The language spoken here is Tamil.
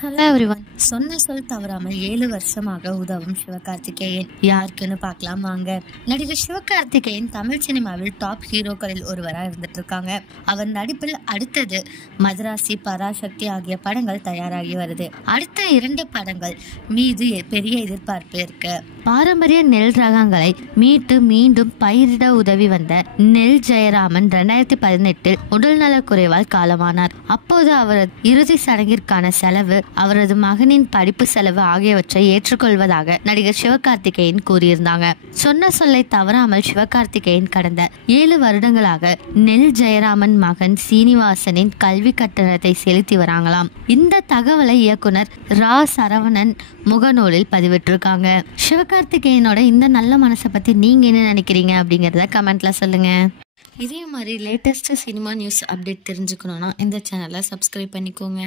Hello everyone. சொன்ன சொல் தவறாமல் 7 வருஷமாக உதவும் சிவகார்த்திகேயன் யாருக்குன்னு பார்க்கலாம் வாங்க. நடிகர் சிவகார்த்திகேயன் தமிழ் சினிமாவில் டாப் ஹீரோக்களில் ஒருவராக இருந்துட்டு இருக்காங்க. அவர் நடிப்பில் அடுத்தது மதராசி, பராசக்தி ஆகிய படங்கள் தயாராகி வருது. அடுத்த 2 படங்கள் மீது பெரிய எதிர்பார்ப்பு இருக்கு. பாரம்பரிய நெல் ரகங்களை மீட்டு மீண்டும் பயிரிட உதவி வந்த நெல் ஜெயராமன் 2018 உடல்நலக் குறைவால் காலமானார். அப்போது அவரது இறுதி சடங்கிற்கான செலவு, அவரது மகனின் படிப்பு செலவு ஆகியவற்றை ஏற்றுக்கொள்வதாக நடிகர் சிவகார்த்திகேயன் கூறியிருந்தாங்க. சொன்ன சொல்லை தவறாமல் சிவகார்த்திகேயன் கடந்த 7 வருடங்களாக நெல் ஜெயராமன் மகன் சீனிவாசனின் கல்வி கட்டணத்தை செலுத்தி வராங்களாம். இந்த தகவலை இயக்குனர் ரா சரவணன் முகநூலில் பதிவிட்டிருக்காங்க. சிவகார்த்திகேயனோட இந்த நல்ல மனசை பத்தி நீங்க என்ன நினைக்கிறீங்க அப்படிங்கறத கமெண்ட்ல சொல்லுங்க. இதே மாதிரி லேட்டஸ்ட் சினிமா நியூஸ் அப்டேட் தெரிஞ்சுக்கணும்னா இந்த சேனலை சப்ஸ்கிரைப் பண்ணிக்கோங்க.